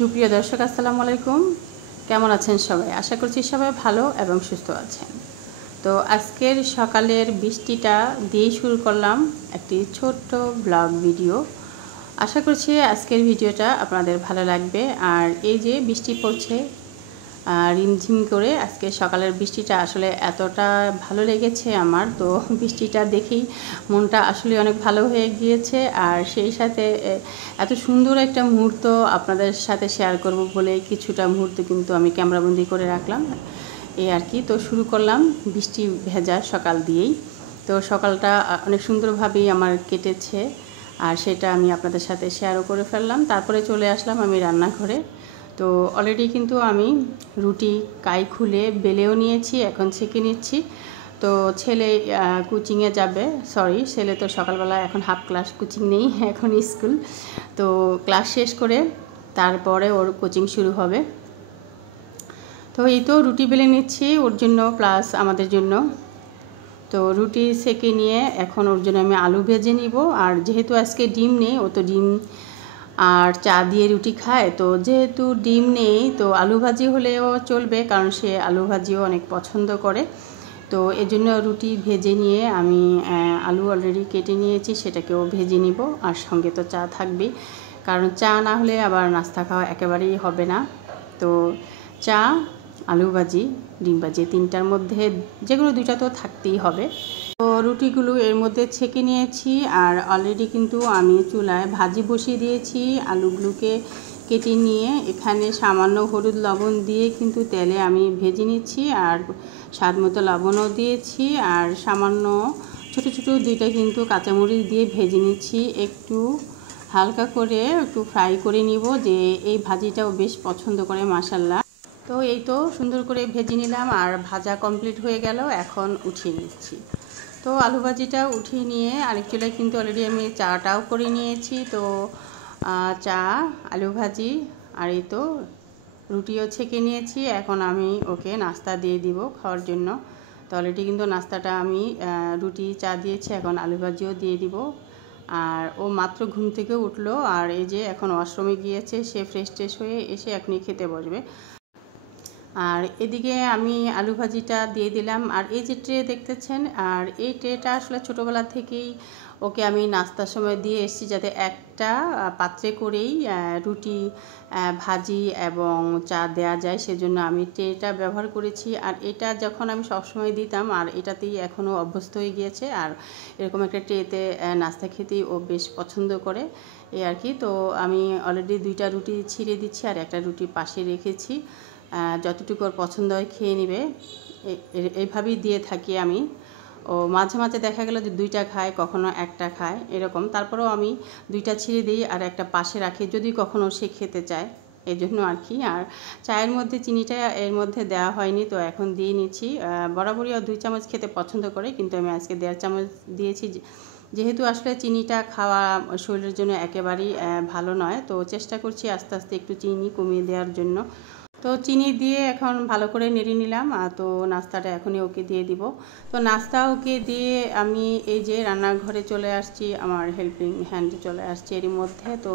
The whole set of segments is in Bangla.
সুপ্রিয় দর্শক আসসালামু আলাইকুম। কেমন আছেন সবাই? আশা করছি সবাই ভালো এবং সুস্থ আছেন। তো আজকের সকালের বৃষ্টিটা দিয়ে শুরু করলাম একটি ছোট্ট ব্লগ ভিডিও। আশা করছি আজকের ভিডিওটা আপনাদের ভালো লাগবে। আর এই যে বৃষ্টি পড়ছে রিমঝিম করে, আজকে সকালের বৃষ্টিটা আসলে এতটা ভালো লেগেছে আমার, তো বৃষ্টিটা দেখেই মনটা আসলে অনেক ভালো হয়ে গিয়েছে। আর সেই সাথে এত সুন্দর একটা মুহূর্ত আপনাদের সাথে শেয়ার করব বলে কিছুটা মুহূর্ত কিন্তু আমি ক্যামেরাবন্দি করে রাখলাম, এই আর কি। তো শুরু করলাম বৃষ্টি ভেজা সকাল দিয়েই। তো সকালটা অনেক সুন্দরভাবেই আমার কেটেছে, আর সেটা আমি আপনাদের সাথে শেয়ারও করে ফেললাম। তারপরে চলে আসলাম আমি রান্নাঘরে। তো অলরেডি কিন্তু আমি রুটি কাই খুলে বেলেও নিয়েছি, এখন ছেঁকে নিচ্ছি। তো ছেলে কোচিংয়ে যাবে, ছেলে তো সকালবেলা এখন হাফ ক্লাস, কোচিং নেই, এখন স্কুল। তো ক্লাস শেষ করে তারপরে ওর কোচিং শুরু হবে। তো এই তো রুটি বেলে নিচ্ছি ওর জন্য প্লাস আমাদের জন্য। তো রুটি সেকে নিয়ে এখন ওর জন্য আমি আলু ভেজে নিব। আর যেহেতু আজকে ডিম নেই, ও তো ডিম আর চা দিয়ে রুটি খায়, তো যেহেতু ডিম নেই তো আলু ভাজি হলেও চলবে, কারণ সে আলু ভাজিও অনেক পছন্দ করে। তো এজন্য রুটি ভেজে নিয়ে আমি আলু অলরেডি কেটে নিয়েছি, সেটাকেও ভেজে নিব। আর সঙ্গে তো চা থাকবেই, কারণ চা না হলে আবার নাস্তা খাওয়া একেবারেই হবে না। তো চা, আলু ভাজি, ডিম ভাজি, তিনটার মধ্যে যে কোনো দুইটা তো থাকতেই হবে। তো রুটিগুলো এর মধ্যে ছেঁকে নিয়েছি, আর অলরেডি কিন্তু আমি চুলায় ভাজি বসিয়ে দিয়েছি। আলুগুলোকে কেটে নিয়ে এখানে সামান্য হলুদ লবণ দিয়ে কিন্তু তেলে আমি ভেজে নিচ্ছি, আর স্বাদ মতো লবণও দিয়েছি, আর সামান্য ছোটো ছোটো দুইটা কিন্তু কাঁচামরিচ দিয়ে ভেজে নিচ্ছি। একটু হালকা করে একটু ফ্রাই করে নিব, যে এই ভাজিটাও বেশ পছন্দ করে মাশাআল্লাহ। তো এই তো সুন্দর করে ভেজে নিলাম, আর ভাজা কমপ্লিট হয়ে গেল, এখন উঠিয়ে নিচ্ছি। তো আলু ভাজিটা উঠিয়ে নিয়ে আরেক চুলায় কিন্তু অলরেডি আমি চাটাও করে নিয়েছি। তো চা, আলু ভাজি, আর এই তো রুটিও ছেঁকে নিয়েছি। এখন আমি ওকে নাস্তা দিয়ে দিব খাওয়ার জন্য। তো অলরেডি কিন্তু নাস্তাটা আমি রুটি চা দিয়েছি, এখন আলু ভাজিও দিয়ে দিব। আর ও মাত্র ঘুম থেকে উঠলো, আর এই যে এখন ওয়াশরুমে গিয়েছে, সে ফ্রেশ ট্রেশ হয়ে এসে এখনই খেতে বসবে। আর এদিকে আমি আলু ভাজিটা দিয়ে দিলাম। আর এই যে ট্রে দেখতেছেন, আর এই ট্রেটা আসলে ছোটোবেলা থেকেই ওকে আমি নাস্তার সময় দিয়ে এসেছি, যাতে একটা পাত্রে করেই রুটি, ভাজি এবং চা দেয়া যায়, সেজন্য আমি ট্রেটা ব্যবহার করেছি। আর এটা যখন আমি সবসময় দিতাম, আর এটাতেই এখনও অভ্যস্ত হয়ে গিয়েছে। আর এরকম একটা ট্রেতে নাস্তা খেতেই ও বেশ পছন্দ করে, এই আর কি। তো আমি অলরেডি দুইটা রুটি ছিঁড়ে দিচ্ছি, আর একটা রুটি পাশে রেখেছি, যতটুকু ওর পছন্দ হয় খেয়ে নেবে, এইভাবেই দিয়ে থাকি আমি। ও মাঝে মাঝে দেখা গেল যে দুইটা খায়, কখনো একটা খায়, এরকম। তারপরেও আমি দুইটা ছিঁড়ে দিই আর একটা পাশে রাখি, যদি কখনো সে খেতে চায়, এই জন্য আর কি। আর চায়ের মধ্যে চিনিটা এর মধ্যে দেওয়া হয়নি, তো এখন দিয়ে নিচ্ছি। বরাবরই 2 চামচ খেতে পছন্দ করে, কিন্তু আমি আজকে 1.5 চামচ দিয়েছি, যেহেতু আসলে চিনিটা খাওয়া শরীরের জন্য একেবারেই ভালো নয়। তো চেষ্টা করছি আস্তে আস্তে একটু চিনি কমিয়ে দেওয়ার জন্য। তো চিনি দিয়ে এখন ভালো করে নেড়ে নিলাম। তো নাস্তাটা এখনই ওকে দিয়ে দিব। তো নাস্তা ওকে দিয়ে আমি এই যে রান্নাঘরে চলে আসছি, আমার হেল্পিং হ্যান্ডে চলে আসছি এরই মধ্যে। তো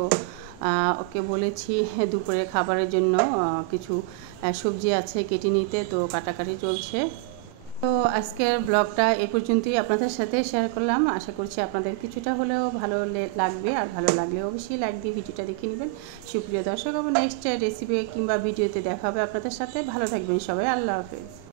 ওকে বলেছি দুপুরের খাবারের জন্য কিছু সবজি আছে কেটে নিতে, তো কাটাকাটি চলছে। তো আজকের ব্লগটা এ পর্যন্তই আপনাদের সাথে শেয়ার করলাম। আশা করছি আপনাদের কিছুটা হলেও ভালো লাগবে, আর ভালো লাগলে অবশ্যই লাইক দিয়ে ভিডিওটা দেখে নেবেন। সুপ্রিয় দর্শক, আবার নেক্সট রেসিপি কিংবা ভিডিওতে দেখা হবে আপনাদের সাথে। ভালো থাকবেন সবাই, আল্লাহ হাফেজ।